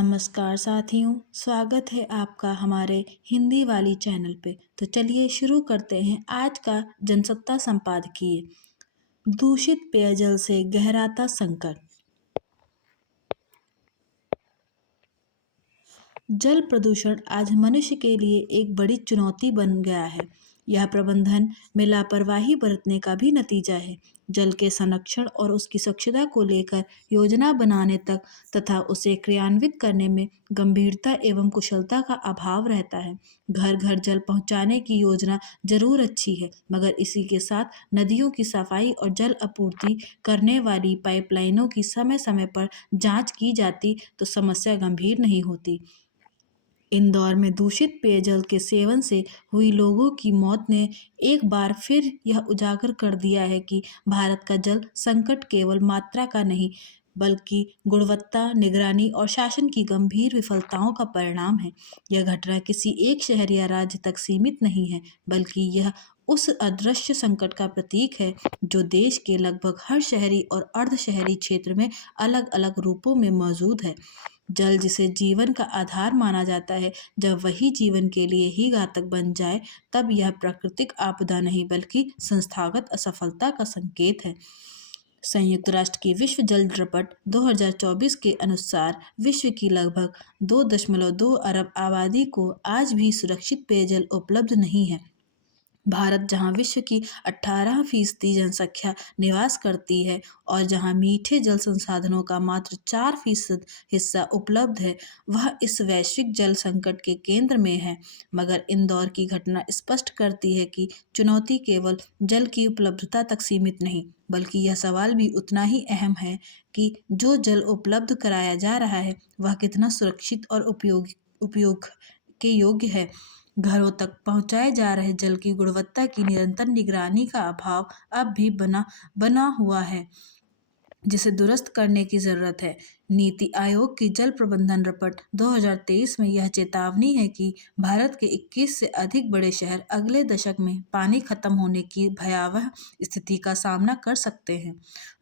नमस्कार साथियों, स्वागत है आपका हमारे हिंदी वाली चैनल पे। तो चलिए शुरू करते हैं आज का जनसत्ता संपादकीय। दूषित पेयजल से गहराता संकट। जल प्रदूषण आज मनुष्य के लिए एक बड़ी चुनौती बन गया है। यह प्रबंधन में लापरवाही बरतने का भी नतीजा है। जल के संरक्षण और उसकी स्वच्छता को लेकर योजना बनाने तक तथा उसे क्रियान्वित करने में गंभीरता एवं कुशलता का अभाव रहता है। घर घर जल पहुंचाने की योजना जरूर अच्छी है, मगर इसी के साथ नदियों की सफाई और जल आपूर्ति करने वाली पाइपलाइनों की समय समय पर जांच की जाती तो समस्या गंभीर नहीं होती। इंदौर में दूषित पेयजल के सेवन से हुई लोगों की मौत ने एक बार फिर यह उजागर कर दिया है कि भारत का जल संकट केवल मात्रा का नहीं, बल्कि गुणवत्ता, निगरानी और शासन की गंभीर विफलताओं का परिणाम है। यह घटना किसी एक शहर या राज्य तक सीमित नहीं है, बल्कि यह उस अदृश्य संकट का प्रतीक है जो देश के लगभग हर शहरी और अर्ध शहरी क्षेत्र में अलग अलग रूपों में मौजूद है। जल जिसे जीवन का आधार माना जाता है, जब वही जीवन के लिए ही घातक बन जाए, तब यह प्राकृतिक आपदा नहीं बल्कि संस्थागत असफलता का संकेत है। संयुक्त राष्ट्र की विश्व जल रिपोर्ट 2024 के अनुसार विश्व की लगभग 2.2 अरब आबादी को आज भी सुरक्षित पेयजल उपलब्ध नहीं है। भारत, जहां विश्व की 18% जनसंख्या निवास करती है और जहां मीठे जल संसाधनों का मात्र 4% हिस्सा उपलब्ध है, वह इस वैश्विक जल संकट के केंद्र में है। मगर इंदौर की घटना स्पष्ट करती है कि चुनौती केवल जल की उपलब्धता तक सीमित नहीं, बल्कि यह सवाल भी उतना ही अहम है कि जो जल उपलब्ध कराया जा रहा है वह कितना सुरक्षित और उपयोग के योग्य है। घरों तक पहुंचाए जा रहे जल की गुणवत्ता की निरंतर निगरानी का अभाव अब भी बना बना हुआ है, जिसे दुरुस्त करने की जरूरत है। नीति आयोग की जल प्रबंधन रिपोर्ट 2023 में यह चेतावनी है कि भारत के 21 से अधिक बड़े शहर अगले दशक में पानी खत्म होने की भयावह स्थिति का सामना कर सकते हैं।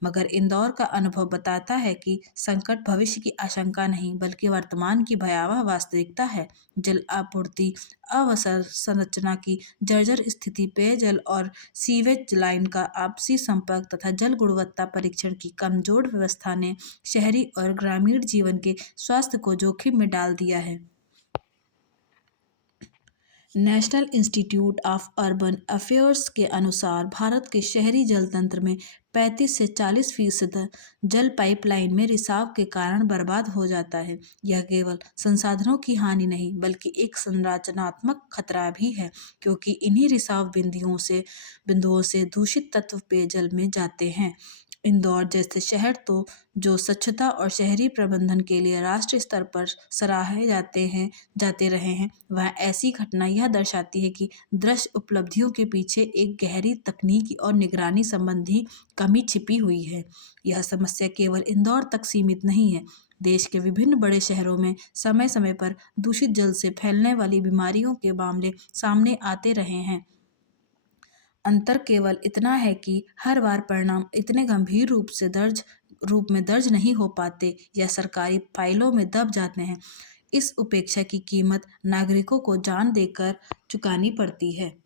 मगर इंदौर का अनुभव बताता है कि संकट भविष्य की आशंका नहीं, बल्कि वर्तमान की भयावह वास्तविकता है। जल आपूर्ति अवसंरचना की जर्जर स्थिति, पेयजल और सीवेज लाइन का आपसी संपर्क तथा जल गुणवत्ता परीक्षण की कमजोर व्यवस्था ने शहरी और ग्रामीण जीवन के स्वास्थ्य को जोखिम में डाल दिया है। National institute of urban affairs के अनुसार भारत के शहरी जल तंत्र में 35 से 40% जल पाइपलाइन में रिसाव के कारण बर्बाद हो जाता है। यह केवल संसाधनों की हानि नहीं, बल्कि एक संरचनात्मक खतरा भी है, क्योंकि इन्हीं रिसाव बिंदुओं से दूषित तत्व पेयजल में जाते हैं। इंदौर जैसे शहर तो जो स्वच्छता और शहरी प्रबंधन के लिए राष्ट्रीय स्तर पर सराहे जाते रहे हैं, वह ऐसी घटना यह दर्शाती है कि दृश्य उपलब्धियों के पीछे एक गहरी तकनीकी और निगरानी संबंधी कमी छिपी हुई है। यह समस्या केवल इंदौर तक सीमित नहीं है। देश के विभिन्न बड़े शहरों में समय समय पर दूषित जल से फैलने वाली बीमारियों के मामले सामने आते रहे हैं। अंतर केवल इतना है कि हर बार परिणाम इतने गंभीर रूप में दर्ज नहीं हो पाते या सरकारी फाइलों में दब जाते हैं। इस उपेक्षा की कीमत नागरिकों को जान देकर चुकानी पड़ती है।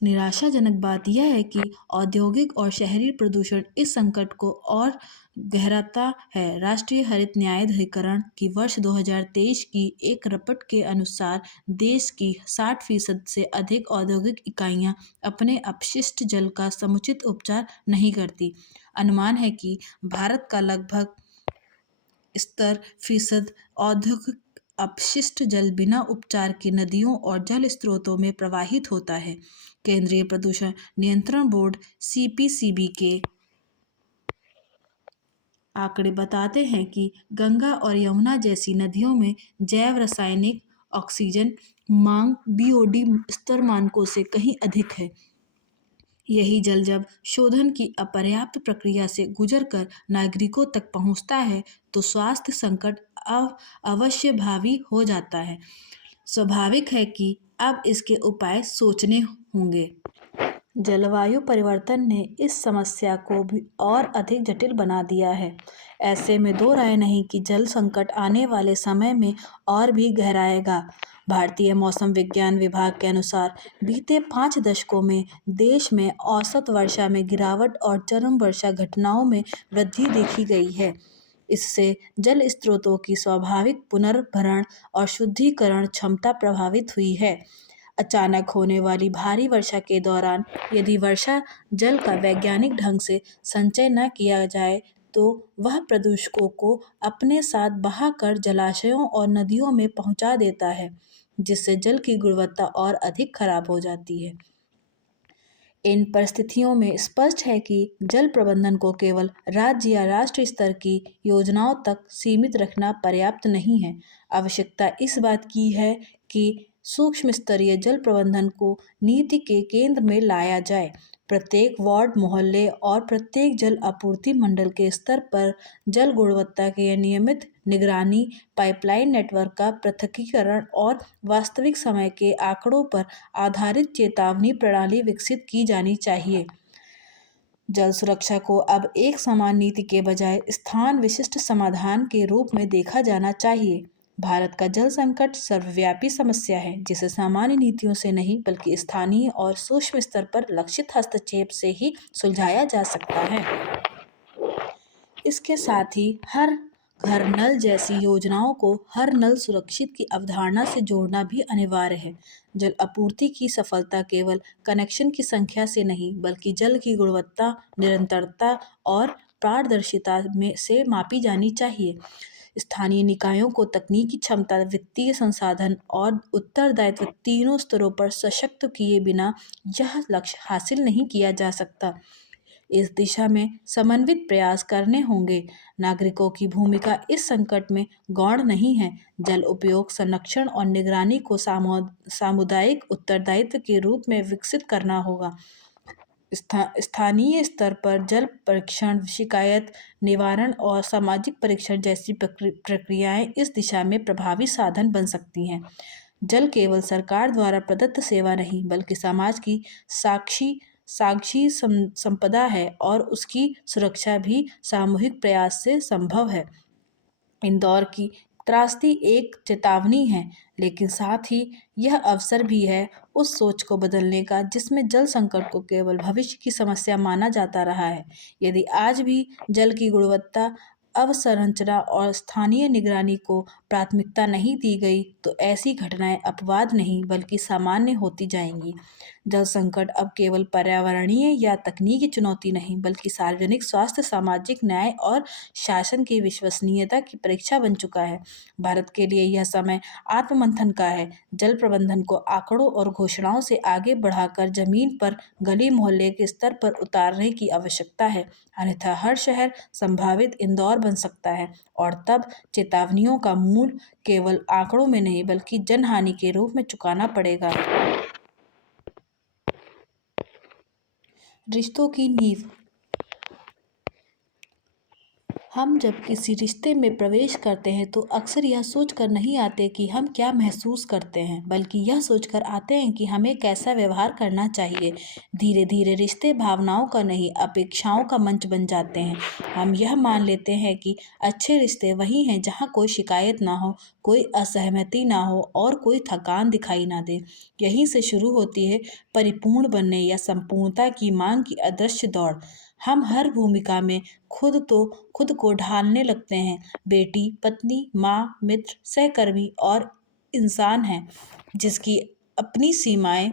निराशाजनक बात यह है कि औद्योगिक और शहरी प्रदूषण इस संकट को और गहराता है। राष्ट्रीय हरित न्यायाधिकरण की वर्ष 2023 की एक रिपोर्ट के अनुसार देश की 60% से अधिक औद्योगिक इकाइयां अपने अपशिष्ट जल का समुचित उपचार नहीं करती। अनुमान है कि भारत का लगभग 70% औद्योगिक अपशिष्ट जल बिना उपचार के नदियों और जल स्रोतों में प्रवाहित होता है। केंद्रीय प्रदूषण नियंत्रण बोर्ड (CPCB) के आंकड़े बताते हैं कि गंगा और यमुना जैसी नदियों में जैव रासायनिक ऑक्सीजन मांग BOD स्तर मानकों से कहीं अधिक है। यही जल जब शोधन की अपर्याप्त प्रक्रिया से गुजरकर नागरिकों तक पहुंचता है, तो स्वास्थ्य संकट अवश्य भावी हो जाता है। स्वाभाविक है कि अब इसके उपाय सोचने होंगे। जलवायु परिवर्तन ने इस समस्या को भी और अधिक जटिल बना दिया है। ऐसे में दो राय नहीं कि जल संकट आने वाले समय में और भी गहराएगा। भारतीय मौसम विज्ञान विभाग के अनुसार बीते 5 दशकों में देश में औसत वर्षा में गिरावट और चरम वर्षा घटनाओं में वृद्धि देखी गई है। इससे जल स्रोतों की स्वाभाविक पुनर्भरण और शुद्धिकरण क्षमता प्रभावित हुई है। अचानक होने वाली भारी वर्षा के दौरान यदि वर्षा जल का वैज्ञानिक ढंग से संचय न किया जाए तो वह प्रदूषकों को अपने साथ बहाकर जलाशयों और नदियों में पहुंचा देता है, जिससे जल की गुणवत्ता और अधिक खराब हो जाती है। इन परिस्थितियों में स्पष्ट है कि जल प्रबंधन को केवल राज्य या राष्ट्र स्तर की योजनाओं तक सीमित रखना पर्याप्त नहीं है। आवश्यकता इस बात की है कि सूक्ष्म स्तरीय जल प्रबंधन को नीति के केंद्र में लाया जाए। प्रत्येक वार्ड, मोहल्ले और प्रत्येक जल आपूर्ति मंडल के स्तर पर जल गुणवत्ता की नियमित निगरानी, पाइपलाइन नेटवर्क का पृथकीकरण और वास्तविक समय के आंकड़ों पर आधारित चेतावनी प्रणाली विकसित की जानी चाहिए। जल सुरक्षा को अब एक समान नीति के बजाय स्थान विशिष्ट समाधान के रूप में देखा जाना चाहिए। भारत का जल संकट सर्वव्यापी समस्या है, जिसे सामान्य नीतियों से नहीं बल्कि स्थानीय और सूक्ष्म स्तर पर लक्षित हस्तक्षेप से ही सुलझाया जा सकता है। इसके साथ ही हर घर नल जैसी योजनाओं को हर नल सुरक्षित की अवधारणा से जोड़ना भी अनिवार्य है। जल आपूर्ति की सफलता केवल कनेक्शन की संख्या से नहीं बल्कि जल की गुणवत्ता, निरंतरता और पारदर्शिता में से मापी जानी चाहिए। स्थानीय निकायों को तकनीकी क्षमता, वित्तीय संसाधन और उत्तरदायित्व तीनों स्तरों पर सशक्त किए बिना यह लक्ष्य हासिल नहीं किया जा सकता। इस दिशा में समन्वित प्रयास करने होंगे। नागरिकों की भूमिका इस संकट में गौण नहीं है। जल उपयोग, संरक्षण और निगरानी को सामुदायिक उत्तरदायित्व के रूप में विकसित करना होगा। स्थानीय स्तर पर जल परीक्षण, शिकायत निवारण और सामाजिक परीक्षण जैसी प्रक्रियाएं इस दिशा में प्रभावी साधन बन सकती हैं। जल केवल सरकार द्वारा प्रदत्त सेवा नहीं बल्कि समाज की साक्षी संपदा है और उसकी सुरक्षा भी सामूहिक प्रयास से संभव है। इंदौर की त्रासदी एक चेतावनी है, लेकिन साथ ही यह अवसर भी है उस सोच को बदलने का जिसमें जल संकट को केवल भविष्य की समस्या माना जाता रहा है। यदि आज भी जल की गुणवत्ता, अवसंरचना और स्थानीय निगरानी को प्राथमिकता नहीं दी गई तो ऐसी घटनाएं अपवाद नहीं बल्कि सामान्य होती जाएंगी। जल संकट अब केवल पर्यावरणीय या तकनीकी चुनौती नहीं बल्कि सार्वजनिक स्वास्थ्य, सामाजिक न्याय और शासन की विश्वसनीयता की परीक्षा बन चुका है। भारत के लिए यह समय आत्ममंथन का है। जल प्रबंधन को आंकड़ों और घोषणाओं से आगे बढ़ाकर जमीन पर, गली मोहल्ले के स्तर पर उतारने की आवश्यकता है। अन्यथा हर शहर संभावित इंदौर बन सकता है और तब चेतावनियों का मूल्य केवल आंकड़ों में नहीं बल्कि जनहानि के रूप में चुकाना पड़ेगा। रिश्तों की नींव। हम जब किसी रिश्ते में प्रवेश करते हैं तो अक्सर यह सोचकर नहीं आते कि हम क्या महसूस करते हैं, बल्कि यह सोचकर आते हैं कि हमें कैसा व्यवहार करना चाहिए। धीरे धीरे रिश्ते भावनाओं का नहीं, अपेक्षाओं का मंच बन जाते हैं। हम यह मान लेते हैं कि अच्छे रिश्ते वही हैं जहाँ कोई शिकायत ना हो, कोई असहमति ना हो और कोई थकान दिखाई ना दे। यहीं से शुरू होती है परिपूर्ण बनने या संपूर्णता की मांग की अदृश्य दौड़। हम हर भूमिका में खुद को ढालने लगते हैं। बेटी, पत्नी, माँ, मित्र, सहकर्मी और इंसान हैं जिसकी अपनी सीमाएं,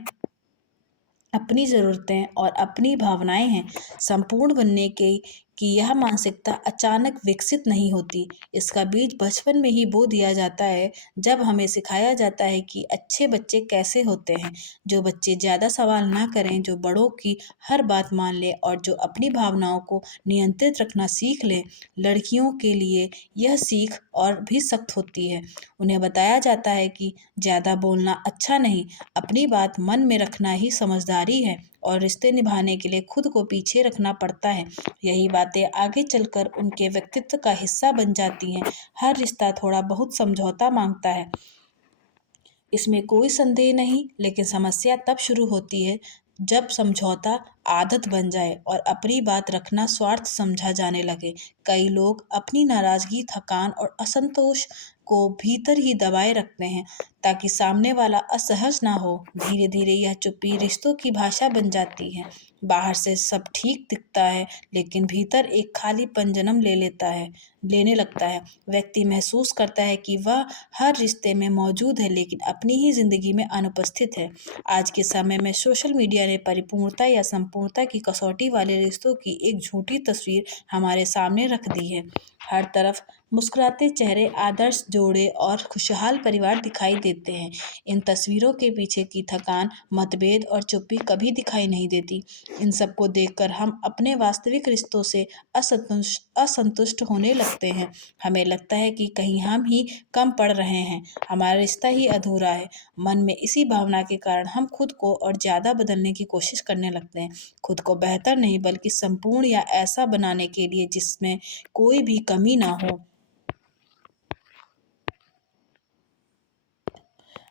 अपनी ज़रूरतें और अपनी भावनाएं हैं। संपूर्ण बनने की यह मानसिकता अचानक विकसित नहीं होती। इसका बीज बचपन में ही बो दिया जाता है, जब हमें सिखाया जाता है कि अच्छे बच्चे कैसे होते हैं, जो बच्चे ज़्यादा सवाल ना करें, जो बड़ों की हर बात मान लें और जो अपनी भावनाओं को नियंत्रित रखना सीख लें। लड़कियों के लिए यह सीख और भी सख्त होती है। उन्हें बताया जाता है कि ज़्यादा बोलना अच्छा नहीं, अपनी बात मन में रखना ही समझदारी है और रिश्ते निभाने के लिए खुद को पीछे रखना पड़ता है। यही बातें आगे चलकर उनके व्यक्तित्व का हिस्सा बन जाती हैं। हर रिश्ता थोड़ा बहुत समझौता मांगता है, इसमें कोई संदेह नहीं, लेकिन समस्या तब शुरू होती है जब समझौता आदत बन जाए और अपनी बात रखना स्वार्थ समझा जाने लगे, कई लोग अपनी नाराजगी, थकान और असंतोष को भीतर ही दबाए रखते हैं ताकि सामने वाला असहज ना हो। धीरे धीरे यह चुप्पी रिश्तों की भाषा बन जाती है। बाहर से सब ठीक दिखता है, लेकिन भीतर एक खालीपन जन्म लेने लगता है। व्यक्ति महसूस करता है कि वह हर रिश्ते में मौजूद है, लेकिन अपनी ही जिंदगी में अनुपस्थित है। आज के समय में सोशल मीडिया ने परिपूर्णता या संपूर्णता की कसौटी वाले रिश्तों की एक झूठी तस्वीर हमारे सामने रख दी है। हर तरफ मुस्कुराते चेहरे, आदर्श जोड़े और खुशहाल परिवार दिखाई देते हैं। इन तस्वीरों के पीछे की थकान, मतभेद और चुप्पी कभी दिखाई नहीं देती। इन सबको देखकर हम अपने वास्तविक रिश्तों से असंतुष्ट होने लगते हैं। हमें लगता है कि कहीं हम ही कम पड़ रहे हैं, हमारा रिश्ता ही अधूरा है। मन में इसी भावना के कारण हम खुद को और ज़्यादा बदलने की कोशिश करने लगते हैं, खुद को बेहतर नहीं बल्कि संपूर्ण या ऐसा बनाने के लिए जिसमें कोई भी कमी ना हो।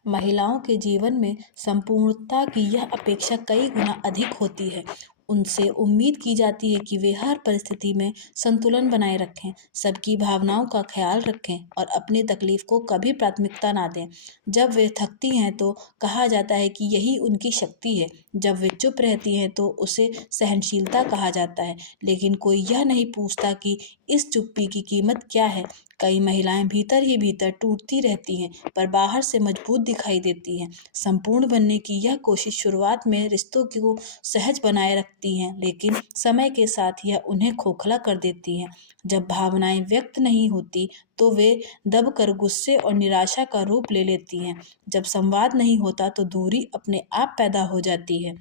महिलाओं के जीवन में संपूर्णता की यह अपेक्षा कई गुना अधिक होती है। उनसे उम्मीद की जाती है कि वे हर परिस्थिति में संतुलन बनाए रखें, सबकी भावनाओं का ख्याल रखें और अपनी तकलीफ को कभी प्राथमिकता ना दें। जब वे थकती हैं तो कहा जाता है कि यही उनकी शक्ति है। जब वे चुप रहती हैं तो उसे सहनशीलता कहा जाता है। लेकिन कोई यह नहीं पूछता कि इस चुप्पी की कीमत क्या है। कई महिलाएं भीतर ही भीतर टूटती रहती हैं, पर बाहर से मजबूत दिखाई देती हैं। संपूर्ण बनने की यह कोशिश शुरुआत में रिश्तों को सहज बनाए रखती हैं, लेकिन समय के साथ यह उन्हें खोखला कर देती हैं। जब भावनाएं व्यक्त नहीं होती तो वे दबकर गुस्से और निराशा का रूप ले लेती हैं। जब संवाद नहीं होता तो दूरी अपने आप पैदा हो जाती है।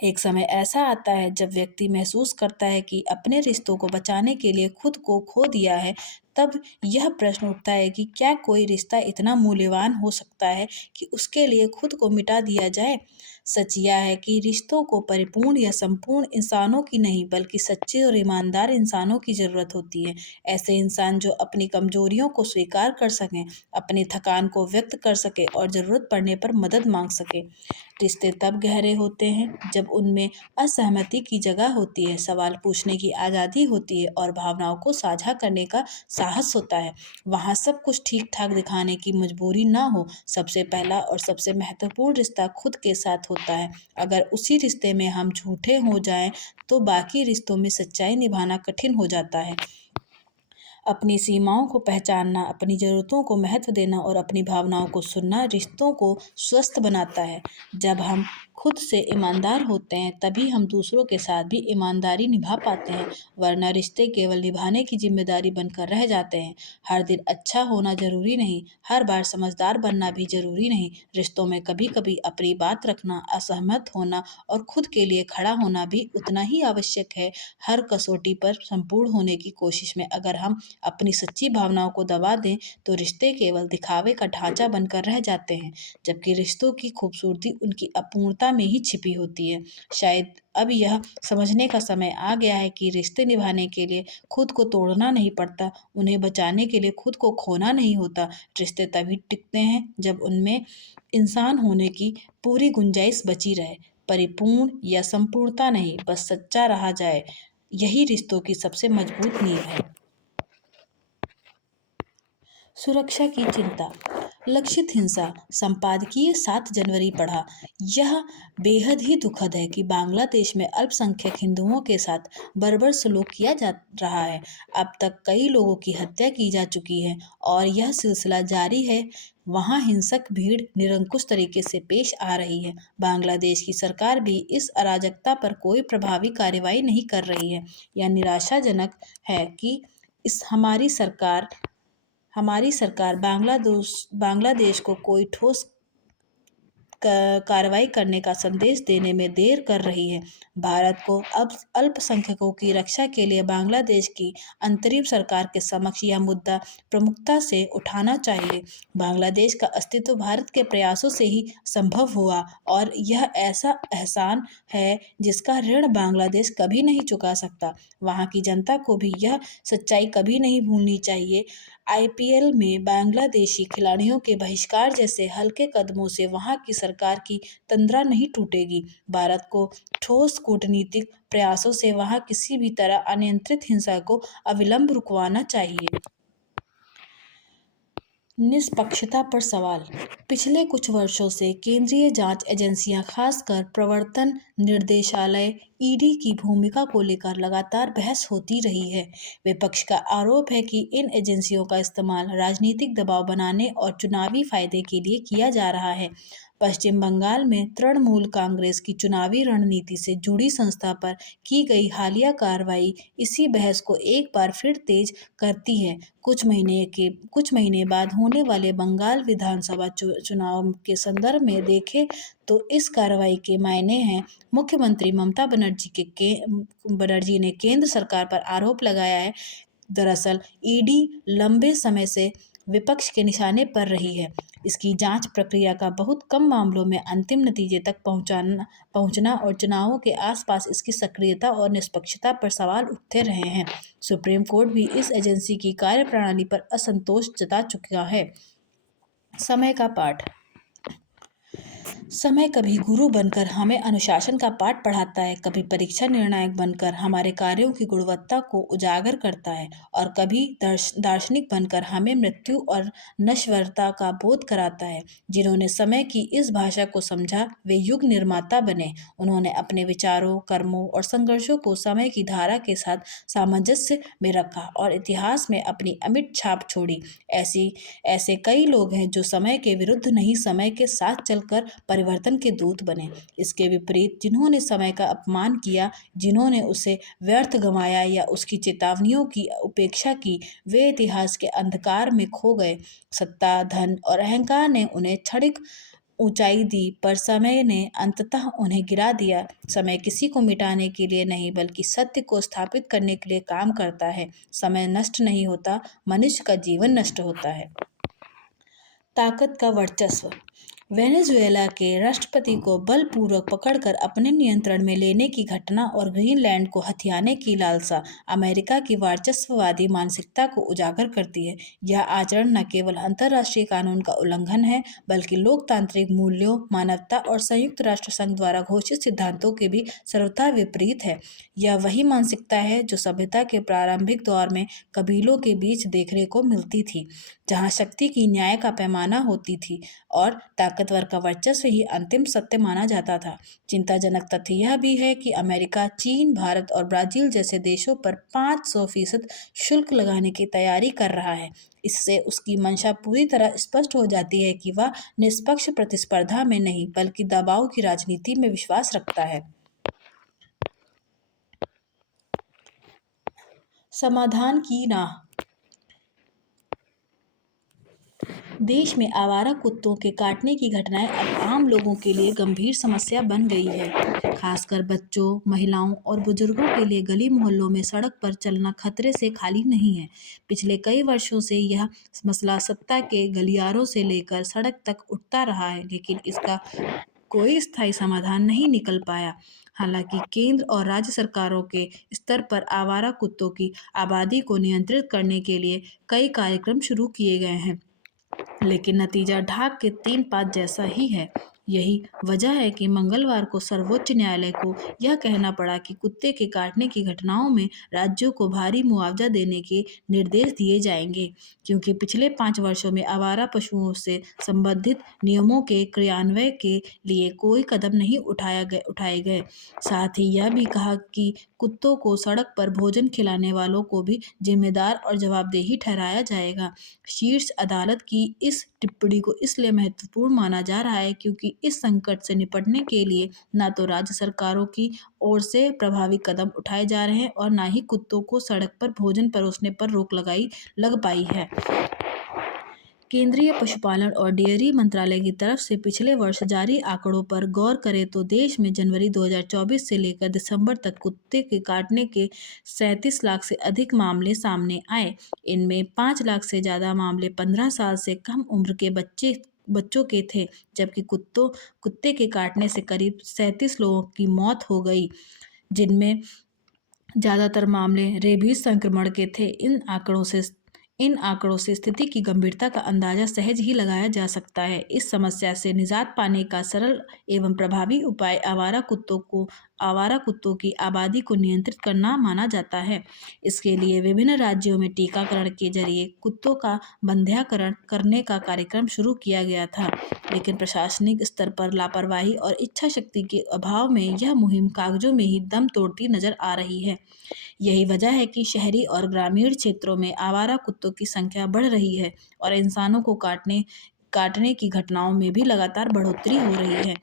एक समय ऐसा आता है जब व्यक्ति महसूस करता है कि अपने रिश्तों को बचाने के लिए खुद को खो दिया है। तब यह प्रश्न उठता है कि क्या कोई रिश्ता इतना मूल्यवान हो सकता है कि उसके लिए खुद को मिटा दिया जाए। सच यह है कि रिश्तों को परिपूर्ण या संपूर्ण इंसानों की नहीं बल्कि सच्चे और ईमानदार इंसानों की ज़रूरत होती है। ऐसे इंसान जो अपनी कमजोरियों को स्वीकार कर सकें, अपनी थकान को व्यक्त कर सके और ज़रूरत पड़ने पर मदद मांग सके। रिश्ते तब गहरे होते हैं जब उनमें असहमति की जगह होती है, सवाल पूछने की आज़ादी होती है और भावनाओं को साझा करने का साहस होता है। वहाँ सब कुछ ठीक ठाक दिखाने की मजबूरी ना हो। सबसे पहला और सबसे महत्वपूर्ण रिश्ता खुद के साथ होता है। अगर उसी रिश्ते में हम झूठे हो जाएं तो बाकी रिश्तों में सच्चाई निभाना कठिन हो जाता है। अपनी सीमाओं को पहचानना, अपनी ज़रूरतों को महत्व देना और अपनी भावनाओं को सुनना रिश्तों को स्वस्थ बनाता है। जब हम खुद से ईमानदार होते हैं तभी हम दूसरों के साथ भी ईमानदारी निभा पाते हैं, वरना रिश्ते केवल निभाने की जिम्मेदारी बनकर रह जाते हैं। हर दिन अच्छा होना ज़रूरी नहीं, हर बार समझदार बनना भी ज़रूरी नहीं। रिश्तों में कभी कभी अपनी बात रखना, असहमत होना और खुद के लिए खड़ा होना भी उतना ही आवश्यक है। हर कसौटी पर संपूर्ण होने की कोशिश में अगर हम अपनी सच्ची भावनाओं को दबा दें तो रिश्ते केवल दिखावे का ढांचा बनकर रह जाते हैं, जबकि रिश्तों की खूबसूरती उनकी अपूर्णता में ही छिपी होती है। शायद अब यह समझने का समय आ गया है कि रिश्ते निभाने के लिए खुद को तोड़ना नहीं पड़ता, उन्हें बचाने के लिए खुद को खोना नहीं होता। रिश्ते तभी टिकते हैं जब उनमें इंसान होने की पूरी गुंजाइश बची रहे। परिपूर्ण या संपूर्णता नहीं, बस सच्चा रहा जाए, यही रिश्तों की सबसे मजबूत नींव है। सुरक्षा की चिंता। लक्षित हिंसा। संपादकीय 7 जनवरी पढ़ा। यह बेहद ही दुखद है कि बांग्लादेश में अल्पसंख्यक हिंदुओं के साथ बर्बर सलूक किया जा रहा है। अब तक कई लोगों की हत्या की जा चुकी है और यह सिलसिला जारी है। वहाँ हिंसक भीड़ निरंकुश तरीके से पेश आ रही है। बांग्लादेश की सरकार भी इस अराजकता पर कोई प्रभावी कार्रवाई नहीं कर रही है। यह निराशाजनक है कि इस हमारी सरकार बांग्लादेश को कोई ठोस कार्रवाई करने का संदेश देने में देर कर रही है। भारत को अब अल्पसंख्यकों की रक्षा के लिए बांग्लादेश की अंतरिम सरकार के समक्ष यह मुद्दा प्रमुखता से उठाना चाहिए। बांग्लादेश का अस्तित्व भारत के प्रयासों से ही संभव हुआ और यह ऐसा एहसान है जिसका ऋण बांग्लादेश कभी नहीं चुका सकता। वहाँ की जनता को भी यह सच्चाई कभी नहीं भूलनी चाहिए। आईपीएल में बांग्लादेशी खिलाड़ियों के बहिष्कार जैसे हल्के कदमों से वहाँ की सरकार की तंद्रा नहीं टूटेगी। भारत को ठोस कूटनीतिक प्रयासों से वहां किसी भी तरह अनियंत्रित हिंसा को अविलंब रुकवाना चाहिए। निष्पक्षता पर सवाल। पिछले कुछ वर्षों से केंद्रीय जांच एजेंसियां, खासकर प्रवर्तन निर्देशालय ईडी की भूमिका को लेकर लगातार बहस होती रही है। विपक्ष का आरोप है कि इन एजेंसियों का इस्तेमाल राजनीतिक दबाव बनाने और चुनावी फायदे के लिए किया जा रहा है। पश्चिम बंगाल में तृणमूल कांग्रेस की चुनावी रणनीति से जुड़ी संस्था पर की गई हालिया कार्रवाई इसी बहस को एक बार फिर तेज करती है। कुछ महीने बाद होने वाले बंगाल विधानसभा चुनाव के संदर्भ में देखें तो इस कार्रवाई के मायने हैं। मुख्यमंत्री ममता बनर्जी ने केंद्र सरकार पर आरोप लगाया है। दरअसल ईडी लंबे समय से विपक्ष के निशाने पर रही है। इसकी जांच प्रक्रिया का बहुत कम मामलों में अंतिम नतीजे तक पहुंचना और चुनावों के आसपास इसकी सक्रियता और निष्पक्षता पर सवाल उठते रहे हैं। सुप्रीम कोर्ट भी इस एजेंसी की कार्यप्रणाली पर असंतोष जता चुका है। समय का पाठ। समय कभी गुरु बनकर हमें अनुशासन का पाठ पढ़ाता है, कभी परीक्षा निर्णायक बनकर हमारे कार्यों की गुणवत्ता को उजागर करता है और कभी दार्शनिक बनकर हमें मृत्यु और नश्वरता का बोध कराता है। जिन्होंने समय की इस भाषा को समझा वे युग निर्माता बने। उन्होंने अपने विचारों, कर्मों और संघर्षों को समय की धारा के साथ सामंजस्य में रखा और इतिहास में अपनी अमिट छाप छोड़ी। ऐसे कई लोग हैं जो समय के विरुद्ध नहीं, समय के साथ चलकर परिवर्तन के दूत बने। इसके विपरीत जिन्होंने समय का अपमान किया, जिन्होंने उसे व्यर्थ गंवाया या उसकी चेतावनियों की उपेक्षा की, वे इतिहास के अंधकार में खो गए। सत्ता, धन और अहंकार ने उन्हें क्षणिक ऊंचाई दी, पर समय ने अंततः उन्हें गिरा दिया। समय किसी को मिटाने के लिए नहीं, बल्कि सत्य को स्थापित करने के लिए काम करता है। समय नष्ट नहीं होता, मनुष्य का जीवन नष्ट होता है। ताकत का वर्चस्व। वेनेजुएला के राष्ट्रपति को बलपूर्वक पकड़कर अपने नियंत्रण में लेने की घटना और ग्रीनलैंड को हथियाने की लालसा अमेरिका की वर्चस्ववादी मानसिकता को उजागर करती है। यह आचरण न केवल अंतर्राष्ट्रीय कानून का उल्लंघन है, बल्कि लोकतांत्रिक मूल्यों, मानवता और संयुक्त राष्ट्र संघ द्वारा घोषित सिद्धांतों के भी सर्वथा विपरीत है। यह वही मानसिकता है जो सभ्यता के प्रारंभिक दौर में कबीलों के बीच देखने को मिलती थी, जहाँ शक्ति की न्याय का पैमाना होती थी और ताकतवर का वर्चस्व ही अंतिम सत्य माना जाता था। चिंताजनक तथ्य यह भी है कि अमेरिका, चीन, भारत और ब्राजील जैसे देशों पर 500% शुल्क लगाने की तैयारी कर रहा है। इससे उसकी मंशा पूरी तरह स्पष्ट हो जाती है कि वह निष्पक्ष प्रतिस्पर्धा में नहीं, बल्कि दबाव की राजनीति में विश्वास रखता है। समाधान की राह। देश में आवारा कुत्तों के काटने की घटनाएं अब आम लोगों के लिए गंभीर समस्या बन गई है। खासकर बच्चों, महिलाओं और बुजुर्गों के लिए गली मोहल्लों में सड़क पर चलना खतरे से खाली नहीं है। पिछले कई वर्षों से यह मसला सत्ता के गलियारों से लेकर सड़क तक उठता रहा है, लेकिन इसका कोई स्थायी समाधान नहीं निकल पाया। हालांकि केंद्र और राज्य सरकारों के स्तर पर आवारा कुत्तों की आबादी को नियंत्रित करने के लिए कई कार्यक्रम शुरू किए गए हैं, लेकिन नतीजा ढाक के 3 पात जैसा ही है। यही वजह है कि मंगलवार को सर्वोच्च न्यायालय को यह कहना पड़ा कि कुत्ते के काटने की घटनाओं में राज्यों को भारी मुआवजा देने के निर्देश दिए जाएंगे, क्योंकि पिछले 5 वर्षों में आवारा पशुओं से संबंधित नियमों के क्रियान्वयन के लिए कोई कदम नहीं उठाए गए। साथ ही यह भी कहा कि कुत्तों को सड़क पर भोजन खिलाने वालों को भी जिम्मेदार और जवाबदेही ठहराया जाएगा। शीर्ष अदालत की इस टिप्पणी को इसलिए महत्वपूर्ण माना जा रहा है क्योंकि इस संकट से निपटने के लिए न तो राज्य सरकारों की ओर से प्रभावी कदम उठाए जा रहे हैं और न ही कुत्तों को सड़क पर भोजन परोसने पर रोक लग पाई है। केंद्रीय पशुपालन और डेयरी मंत्रालय की तरफ से पिछले वर्ष जारी आंकड़ों पर गौर करें तो देश में जनवरी 2024 से लेकर दिसंबर तक कुत्ते के काटने के 37 लाख से अधिक मामले सामने आए। इनमें 5 लाख से ज़्यादा मामले 15 साल से कम उम्र के बच्चों के थे, जबकि कुत्ते के काटने से करीब 37 लोगों की मौत हो गई, जिनमें ज़्यादातर मामले रेबीज संक्रमण के थे। इन आंकड़ों से इन आंकड़ों से स्थिति की गंभीरता का अंदाजा सहज ही लगाया जा सकता है। इस समस्या से निजात पाने का सरल एवं प्रभावी उपाय आवारा कुत्तों की आबादी को नियंत्रित करना माना जाता है। इसके लिए विभिन्न राज्यों में टीकाकरण के जरिए कुत्तों का बंध्याकरण करने का कार्यक्रम शुरू किया गया था, लेकिन प्रशासनिक स्तर पर लापरवाही और इच्छा शक्ति के अभाव में यह मुहिम कागजों में ही दम तोड़ती नजर आ रही है। यही वजह है कि शहरी और ग्रामीण क्षेत्रों में आवारा कुत्तों की संख्या बढ़ रही है और इंसानों को काटने की घटनाओं में भी लगातार बढ़ोतरी हो रही है।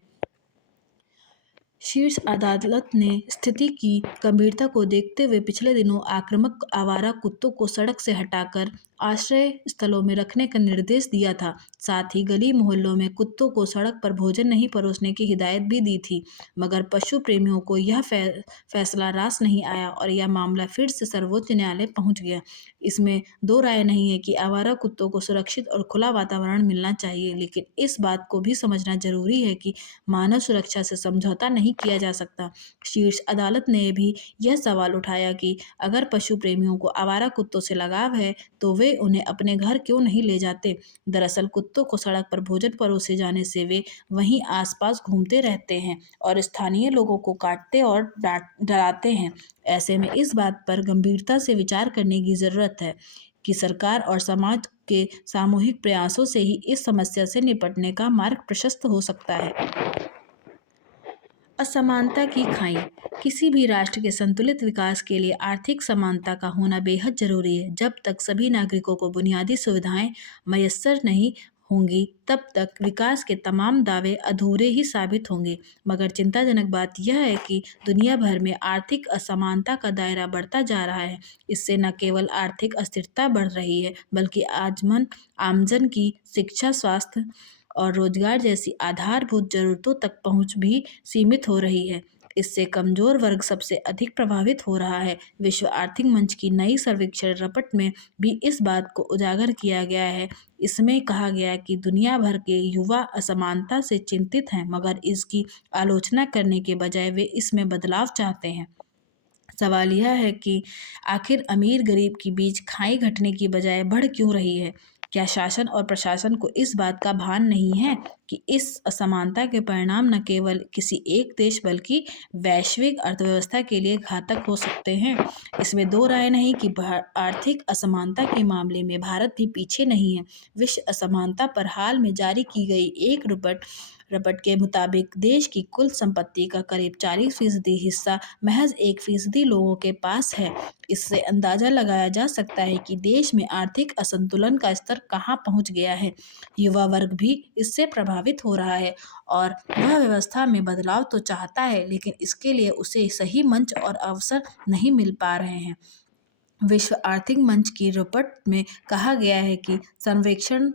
शीर्ष अदालत ने स्थिति की गंभीरता को देखते हुए पिछले दिनों आक्रामक आवारा कुत्तों को सड़क से हटाकर आश्रय स्थलों में रखने का निर्देश दिया था। साथ ही गली मोहल्लों में कुत्तों को सड़क पर भोजन नहीं परोसने की हिदायत भी दी थी। मगर पशु प्रेमियों को यह फैसला रास नहीं आया और यह मामला फिर से सर्वोच्च न्यायालय पहुंच गया। इसमें दो राय नहीं है कि आवारा कुत्तों को सुरक्षित और खुला वातावरण मिलना चाहिए, लेकिन इस बात को भी समझना जरूरी है कि मानव सुरक्षा से समझौता नहीं किया जा सकता। शीर्ष अदालत ने भी यह सवाल उठाया कि अगर पशु प्रेमियों को आवारा कुत्तों से लगाव है तो वे उन्हें अपने घर क्यों नहीं ले जाते। दरअसल कुत्तों को सड़क पर भोजन परोसे जाने से वे वहीं आसपास घूमते रहते हैं और स्थानीय लोगों को काटते और डराते हैं। ऐसे में इस बात पर गंभीरता से विचार करने की जरूरत है कि सरकार और समाज के सामूहिक प्रयासों से ही इस समस्या से निपटने का मार्ग प्रशस्त हो सकता है। असमानता की खाई। किसी भी राष्ट्र के संतुलित विकास के लिए आर्थिक समानता का होना बेहद जरूरी है। जब तक सभी नागरिकों को बुनियादी सुविधाएं मयस्सर नहीं होंगी, तब तक विकास के तमाम दावे अधूरे ही साबित होंगे। मगर चिंताजनक बात यह है कि दुनिया भर में आर्थिक असमानता का दायरा बढ़ता जा रहा है। इससे न केवल आर्थिक अस्थिरता बढ़ रही है, बल्कि आमजन की शिक्षा, स्वास्थ्य और रोजगार जैसी आधारभूत जरूरतों तक पहुंच भी सीमित हो रही है। इससे कमजोर वर्ग सबसे अधिक प्रभावित हो रहा है। विश्व आर्थिक मंच की नई सर्वेक्षण रिपोर्ट में भी इस बात को उजागर किया गया है। इसमें कहा गया है कि दुनिया भर के युवा असमानता से चिंतित हैं, मगर इसकी आलोचना करने के बजाय वे इसमें बदलाव चाहते हैं। सवाल यह है कि आखिर अमीर गरीब के बीच खाई घटने की बजाय बढ़ क्यों रही है। क्या शासन और प्रशासन को इस बात का भान नहीं है कि इस असमानता के परिणाम न केवल किसी एक देश बल्कि वैश्विक अर्थव्यवस्था के लिए घातक हो सकते हैं। इसमें दो राय नहीं कि आर्थिक असमानता के मामले में भारत भी पीछे नहीं है। विश्व असमानता पर हाल में जारी की गई एक रिपोर्ट के मुताबिक देश की कुल संपत्ति का करीब 40% हिस्सा महज 1% लोगों के पास है। इससे अंदाजा लगाया जा सकता है कि देश में आर्थिक असंतुलन का स्तर कहां पहुंच गया है। युवा वर्ग भी इससे प्रभावित हो रहा है और वह व्यवस्था में बदलाव तो चाहता है, लेकिन इसके लिए उसे सही मंच और अवसर नहीं मिल पा रहे हैं। विश्व आर्थिक मंच की रिपोर्ट में कहा गया है कि सर्वेक्षण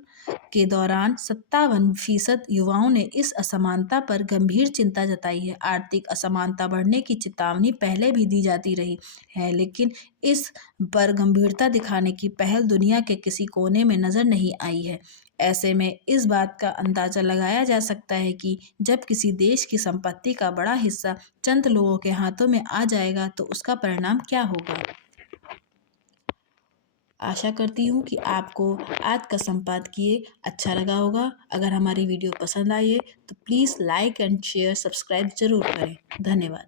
के दौरान 57% युवाओं ने इस असमानता पर गंभीर चिंता जताई है। आर्थिक असमानता बढ़ने की चेतावनी पहले भी दी जाती रही है, लेकिन इस पर गंभीरता दिखाने की पहल दुनिया के किसी कोने में नजर नहीं आई है। ऐसे में इस बात का अंदाजा लगाया जा सकता है कि जब किसी देश की संपत्ति का बड़ा हिस्सा चंद लोगों के हाथों में आ जाएगा तो उसका परिणाम क्या होगा। आशा करती हूँ कि आपको आज का संपादकीय अच्छा लगा होगा। अगर हमारी वीडियो पसंद आई है तो please like and share, subscribe जरूर करें। धन्यवाद।